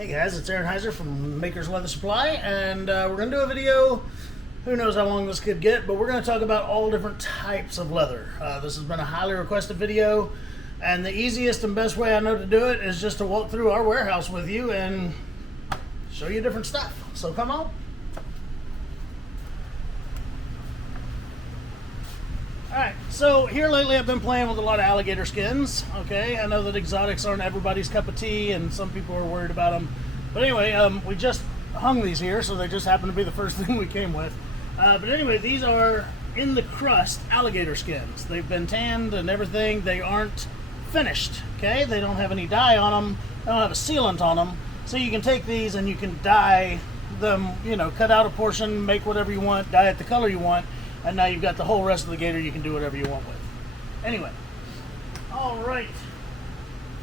Hey guys, it's Aaron Heiser from Maker's Leather Supply, and we're going to do a video. Who knows how long this could get, but we're going to talk about all different types of leather. This has been a highly requested video, and the easiest and best way I know to do it is just to walk through our warehouse with you and show you different stuff. So come on. Alright, so here lately I've been playing with a lot of alligator skins. Okay, I know that exotics aren't everybody's cup of tea and some people are worried about them. But anyway, we just hung these here, so they just happen to be the first thing we came with. But anyway, these are in the crust alligator skins. They've been tanned and everything. They aren't finished, okay? They don't have any dye on them. They don't have a sealant on them. So you can take these and you can dye them, you know, cut out a portion, make whatever you want, dye it the color you want. And now you've got the whole rest of the gator you can do whatever you want with. Anyway, all right.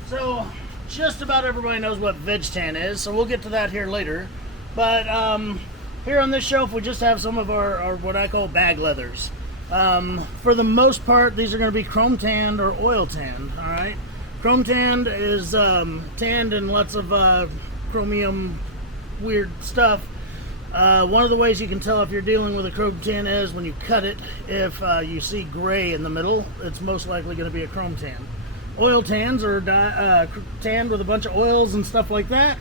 So just about everybody knows what veg tan is, so we'll get to that here later. But here on this shelf, we just have some of our what I call bag leathers. For the most part, these are going to be chrome tanned or oil tanned. All right, chrome tanned is tanned in lots of chromium weird stuff. One of the ways you can tell if you're dealing with a chrome tan is when you cut it. If you see gray in the middle, it's most likely going to be a chrome tan. Oil tans are tanned with a bunch of oils and stuff like that,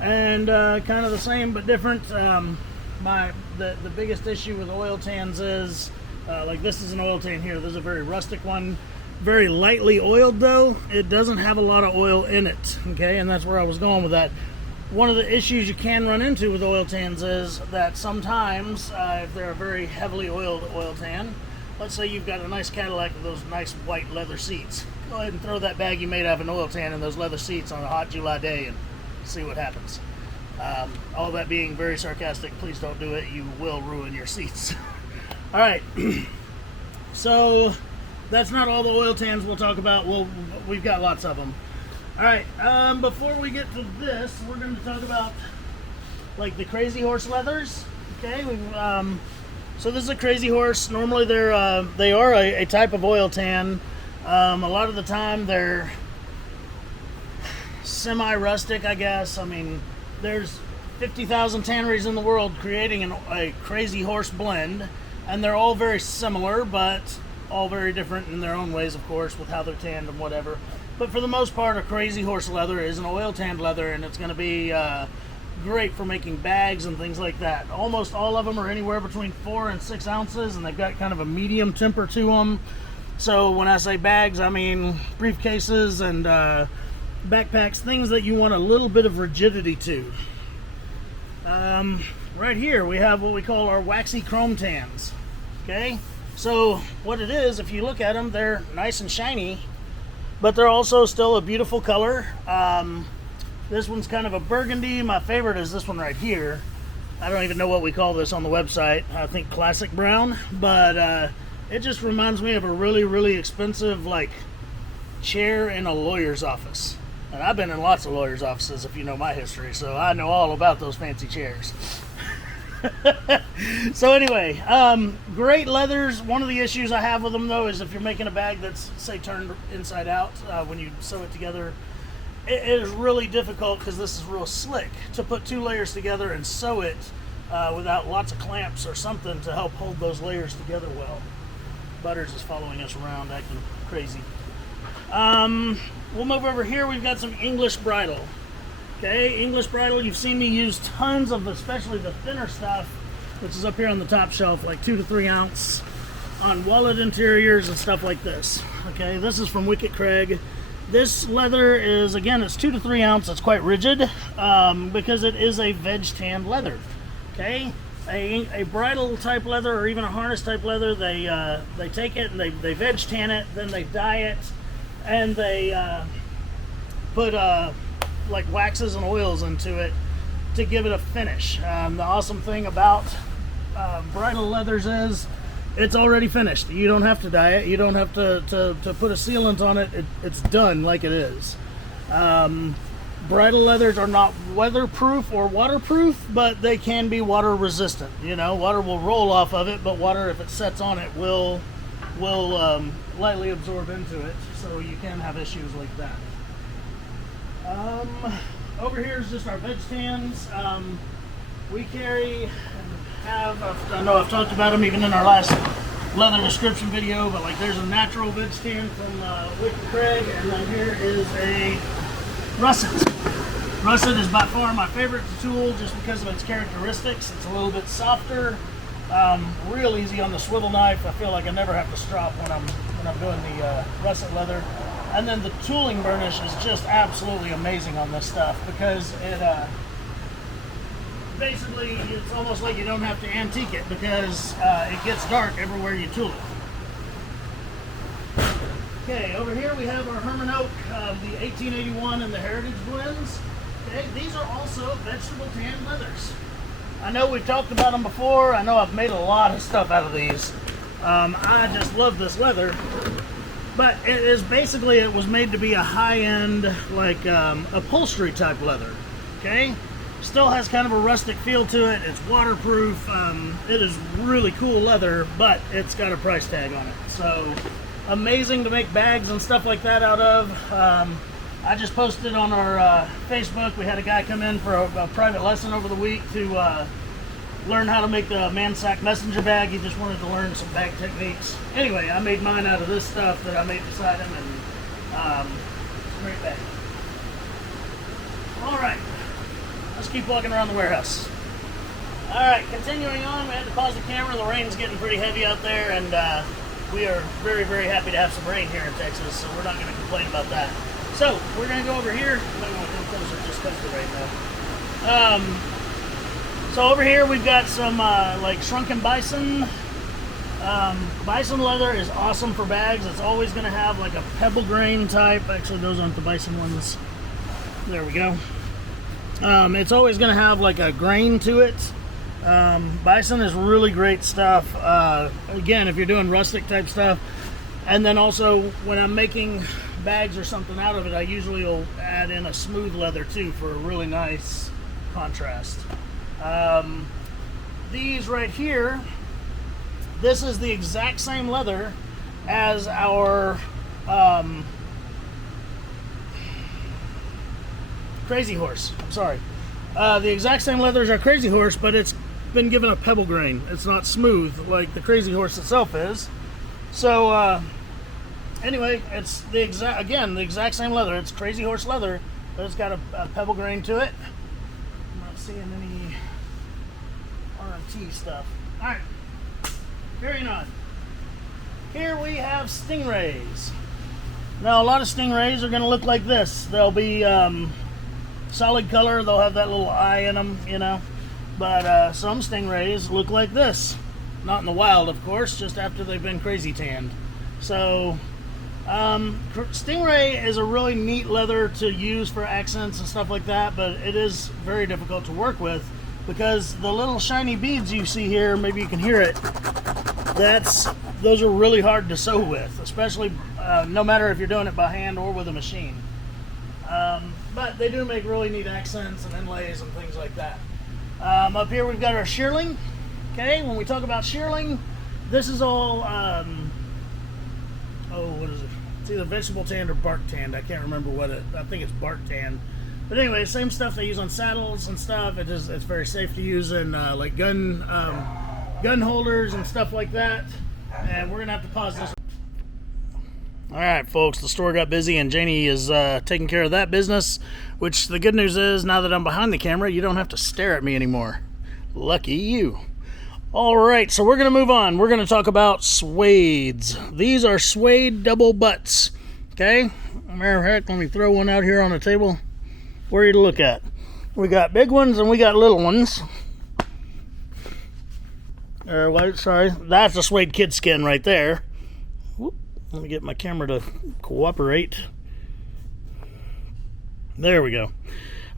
and kind of the same but different. The biggest issue with oil tans is like this is an oil tan here. This is a very rustic one, very lightly oiled though. It doesn't have a lot of oil in it. Okay, and that's where I was going with that. One of the issues you can run into with oil tans is that sometimes, if they're a very heavily oiled oil tan, let's say you've got a nice Cadillac with those nice white leather seats. Go ahead and throw that bag you made out of an oil tan in those leather seats on a hot July day and see what happens. All that being very sarcastic, please don't do it. You will ruin your seats. All right. So that's not all the oil tans we'll talk about. We've got lots of them. Alright, before we get to this, we're going to talk about like the crazy horse leathers. Okay, so this is a crazy horse. Normally they are a type of oil tan. A lot of the time they're semi-rustic, I guess. I mean, there's 50,000 tanneries in the world creating a crazy horse blend, and they're all very similar, but all very different in their own ways, of course, with how they're tanned and whatever. But for the most part, a crazy horse leather is an oil tanned leather, and it's going to be great for making bags and things like that. Almost all of them are anywhere between 4 and 6 ounces, and they've got kind of a medium temper to them. So when I say bags, I mean briefcases and backpacks, things that you want a little bit of rigidity to. Right here we have what we call our waxy chrome tans. Okay, so what it is, if you look at them, they're nice and shiny, but they're also still a beautiful color. This one's kind of a burgundy. My favorite is this one right here. I don't even know what we call this on the website. I think classic brown, but it just reminds me of a really, really expensive like chair in a lawyer's office. And I've been in lots of lawyers' offices, if you know my history, so I know all about those fancy chairs. So anyway, great leathers. One of the issues I have with them though is if you're making a bag that's say turned inside out, when you sew it together, it is really difficult because this is real slick to put 2 layers together and sew it without lots of clamps or something to help hold those layers together well. Butters is following us around acting crazy. We'll move over here. We've got some English bridle. Okay, English bridle, you've seen me use tons of, especially the thinner stuff, which is up here on the top shelf, like 2 to 3 ounce on wallet interiors and stuff like this. Okay, this is from Wicked Craig. This leather is, again, it's 2 to 3 ounce. It's quite rigid because it is a veg tanned leather. Okay, a bridle type leather or even a harness type leather, they take it and they veg tan it, then they dye it, and they put like waxes and oils into it to give it a finish. The awesome thing about bridle leathers is it's already finished. You don't have to dye it. You don't have to put a sealant on it. It's done like it is. Bridle leathers are not weatherproof or waterproof, but they can be water resistant. You know, water will roll off of it, but water, if it sets on it, will lightly absorb into it. So you can have issues like that. over here is just our veg tans. We carry and have, I know I've talked about them even in our last leather description video, but like there's a natural veg tan from Wicked Craig, and then here is a russet. Russet is by far my favorite tool just because of its characteristics. It's a little bit softer, real easy on the swivel knife. I feel like I never have to strop when I'm doing the russet leather. And then the tooling burnish is just absolutely amazing on this stuff because it basically, it's almost like you don't have to antique it because it gets dark everywhere you tool it. Okay, over here we have our Herman Oak, the 1881 and the Heritage blends. Okay, these are also vegetable tan leathers. I know we've talked about them before. I know I've made a lot of stuff out of these. I just love this leather. But it is basically, it was made to be a high-end, like upholstery type leather. Okay? Still has kind of a rustic feel to it. It's waterproof. It is really cool leather, but it's got a price tag on it. So amazing to make bags and stuff like that out of. I just posted on our Facebook. We had a guy come in for a private lesson over the week to learn how to make the Mansack messenger bag. He just wanted to learn some bag techniques. Anyway, I made mine out of this stuff that I made beside him, and great bag. All right. Let's keep walking around the warehouse. All right, continuing on, we had to pause the camera. The rain's getting pretty heavy out there, and we are very, very happy to have some rain here in Texas, so we're not going to complain about that. So, we're going to go over here. I might want to come closer just because of the rain, though. So over here, we've got some like shrunken bison. Bison leather is awesome for bags. It's always going to have like a pebble grain type. Actually, those aren't the bison ones. There we go. It's always going to have like a grain to it. Bison is really great stuff. Again, if you're doing rustic type stuff. And then also when I'm making bags or something out of it, I usually will add in a smooth leather too for a really nice contrast. These right here, this is the exact same leather as our Crazy Horse. I'm sorry. The exact same leather as our Crazy Horse, but it's been given a pebble grain. It's not smooth like the Crazy Horse itself is. So anyway, it's the exact same leather. It's Crazy Horse leather, but it's got a pebble grain to it. I'm not seeing any RMT stuff. All right, carrying on. Here we have stingrays. Now a lot of stingrays are going to look like this. They'll be solid color. They'll have that little eye in them, you know. But some stingrays look like this. Not in the wild, of course, just after they've been crazy tanned. So stingray is a really neat leather to use for accents and stuff like that, but it is very difficult to work with because the little shiny beads you see here, maybe you can hear it, those are really hard to sew with, especially no matter if you're doing it by hand or with a machine. But they do make really neat accents and inlays and things like that. Up here we've got our shearling. Okay, when we talk about shearling, this is all, what is it? It's either vegetable tanned or bark tanned. I can't remember I think it's bark tanned. But anyway, same stuff they use on saddles and stuff. It's very safe to use in like gun holders and stuff like that. And we're gonna have to pause this. All right, folks, the store got busy and Janie is taking care of that business, which the good news is now that I'm behind the camera, you don't have to stare at me anymore. Lucky you. All right, so we're going to move on. We're going to talk about suedes. These are suede double butts, okay? Matter of fact, let me throw one out here on the table for you to look at. We got big ones and we got little ones. Sorry, that's a suede kid skin right there. Whoop. Let me get my camera to cooperate. There we go.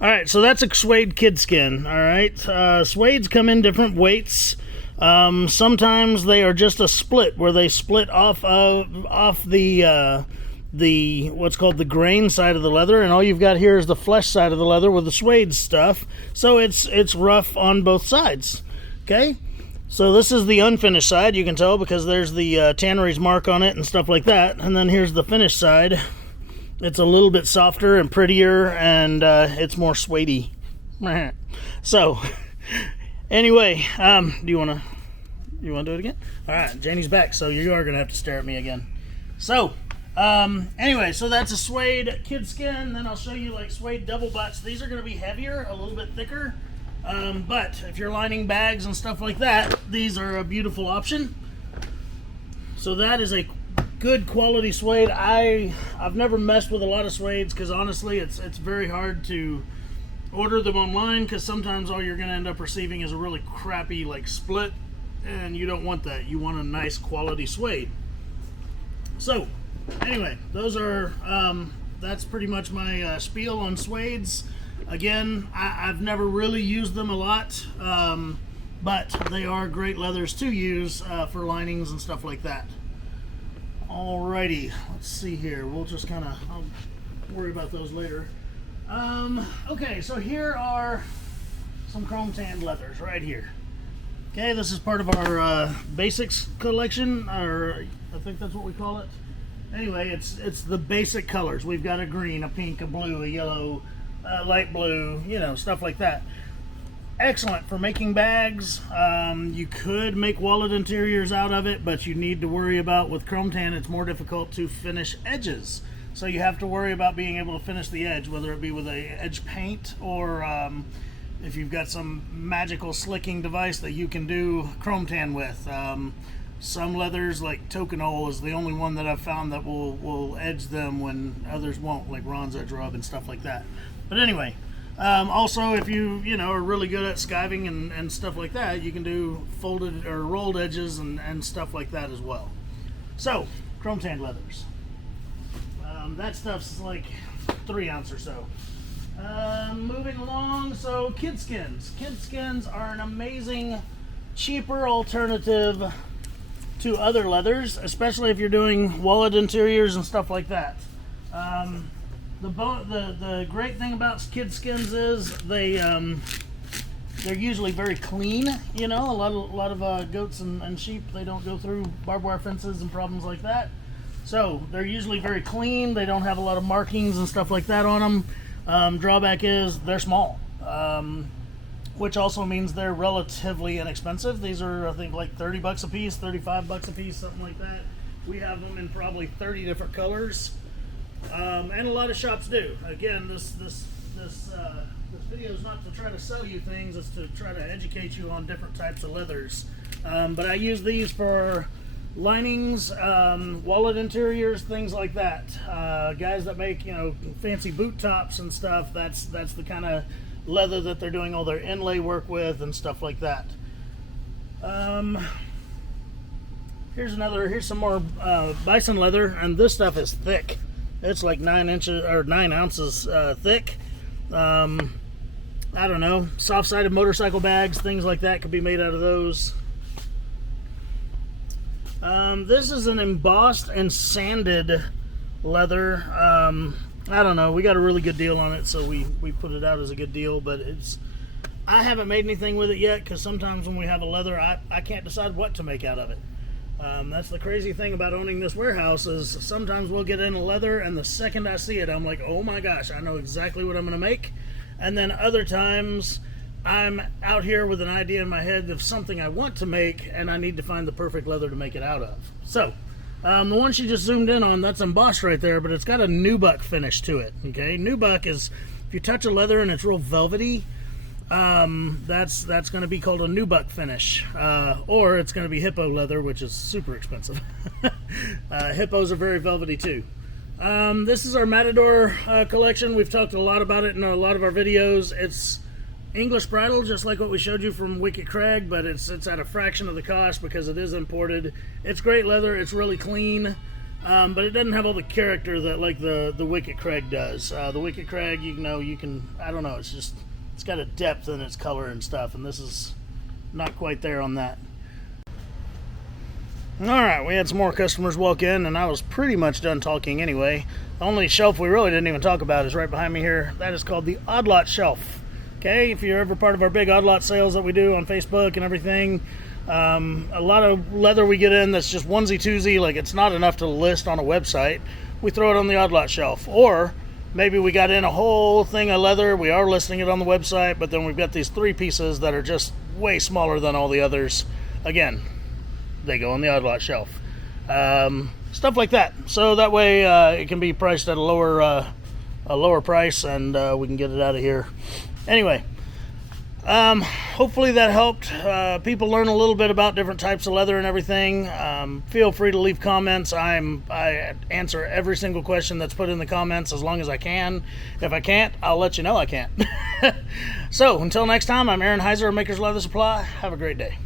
All right, so that's a suede kid skin. All right, suedes come in different weights. Sometimes they are just a split where they split off the what's called the grain side of the leather, and all you've got here is the flesh side of the leather with the suede stuff. So it's rough on both sides. Okay. So this is the unfinished side, you can tell because there's the tannery's mark on it and stuff like that. And then here's the finished side. It's a little bit softer and prettier, and it's more suede-y. So, anyway, do you want to do it again? All right, Janie's back, so you are going to have to stare at me again. So, anyway, so that's a suede kid skin. Then I'll show you like suede double butts. These are going to be heavier, a little bit thicker. But if you're lining bags and stuff like that, these are a beautiful option. So that is a good quality suede. I've never messed with a lot of suedes because honestly it's very hard to order them online, because sometimes all you're going to end up receiving is a really crappy like split, and you don't want that. You want a nice quality suede. So anyway, those are that's pretty much my spiel on suedes. Again, I've never really used them a lot, but they are great leathers to use for linings and stuff like that. Alrighty, let's see here. We'll just kind of, I'll worry about those later. Okay, so here are some chrome tanned leathers right here. Okay, this is part of our basics collection, or I think that's what we call it. Anyway, it's the basic colors. We've got a green, a pink, a blue, a yellow, light blue, you know, stuff like that. Excellent for making bags. You could make wallet interiors out of it, but you need to worry about, with chrome tan, it's more difficult to finish edges. So you have to worry about being able to finish the edge, whether it be with a edge paint or if you've got some magical slicking device that you can do chrome tan with. Some leathers, like Tokenol, is the only one that I've found that will edge them when others won't, like Ron's Edge Rub and stuff like that. But anyway, also if you know are really good at skiving and stuff like that, you can do folded or rolled edges and stuff like that as well. So chrome tanned leathers, that stuff's like 3 ounce or so. Moving along, so kid skins. Kid skins are an amazing, cheaper alternative to other leathers, especially if you're doing wallet interiors and stuff like that. The great thing about kid skins is they're usually very clean. You know, a lot of goats and sheep, they don't go through barbed wire fences and problems like that. So they're usually very clean. They don't have a lot of markings and stuff like that on them. Drawback is they're small, which also means they're relatively inexpensive. These are, I think, like 30 bucks a piece, 35 bucks a piece, something like that. We have them in probably 30 different colors, and a lot of shops do. Again, this video is not to try to sell you things, it's to try to educate you on different types of leathers. But I use these for linings, wallet interiors, things like that. Guys that make, you know, fancy boot tops and stuff, that's the kind of leather that they're doing all their inlay work with and stuff like that. Here's some more bison leather, and this stuff is thick. It's like 9 ounces thick. I don't know, soft-sided motorcycle bags, things like that could be made out of those. This is an embossed and sanded leather. I don't know, we got a really good deal on it, so we put it out as a good deal, but I haven't made anything with it yet, because sometimes when we have a leather, I can't decide what to make out of it. That's the crazy thing about owning this warehouse, is sometimes we'll get in a leather, and the second I see it, I'm like, oh my gosh, I know exactly what I'm going to make. And then other times, I'm out here with an idea in my head of something I want to make, and I need to find the perfect leather to make it out of. So, the one she just zoomed in on, that's embossed right there, but it's got a nubuck finish to it. Okay, nubuck is, if you touch a leather and it's real velvety, that's going to be called a nubuck finish, or it's going to be hippo leather, which is super expensive. Hippos are very velvety too. This is our Matador collection. We've talked a lot about it in a lot of our videos. It's English bridle, just like what we showed you from Wicked Craig, but it's at a fraction of the cost because it is imported. It's great leather. It's really clean, but it doesn't have all the character that like the Wicked Craig does. The Wicked Craig, I don't know, it's got a depth in its color and stuff, and this is not quite there on that. Alright, we had some more customers walk in, and I was pretty much done talking anyway. The only shelf we really didn't even talk about is right behind me here. That is called the Odd Lot Shelf. Okay, if you're ever part of our big Odd Lot sales that we do on Facebook and everything, a lot of leather we get in that's just onesie-twosie, like it's not enough to list on a website. we throw it on the odd lot shelf. Or maybe we got in a whole thing of leather, we are listing it on the website, but then we've got these 3 pieces that are just way smaller than all the others. Again, they go on the odd lot shelf. Stuff like that. So that way it can be priced at a lower price, and we can get it out of here. Anyway, hopefully that helped people learn a little bit about different types of leather and everything. Feel free to leave comments. I answer every single question that's put in the comments as long as I can. If I can't, I'll let you know I can't. So until next time, I'm Aaron Heiser of Maker's Leather Supply. Have a great day.